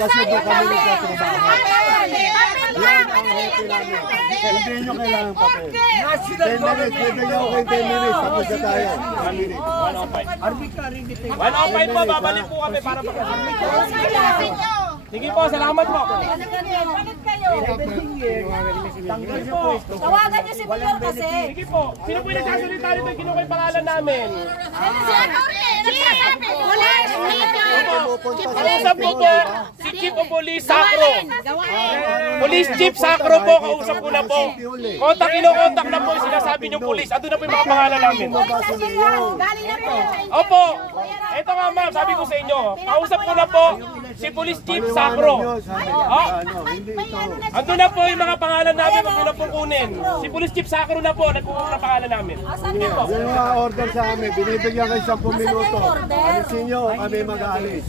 Kasi doon kami nagtatrabaho. Yan ang happy namin. Hindi nyo kailangan papel. 10 minutes, pwede nyo okay 10 minutes. Tapos na tayo. 1 minute. 105 po, babalik po kami para sige po, salamat po. Tawagan niyo si Mayor kasi. Sige po, sino po yung nagsasalita rito? Kinuha yung pangalan namin. Kausap po po, si Chief of Police Sacro. Police Chief Sacro po, kausap ko na po. Kinokontak na po yung sinasabi niyong police. Ando na po yung mga pangalan namin. Opo, ito nga ma'am, sabi ko sa inyo, kausap ko na po si Police Chief Sacro. Ando na po yung mga pangalan namin, wag mo na pong kunin. Si Police Chief Sacro na po, nagkukuha ng pangalan namin. Yung mga order sa amin, binibigyan kayo 10 minuto. Alisin nyo, kami mag-aalis.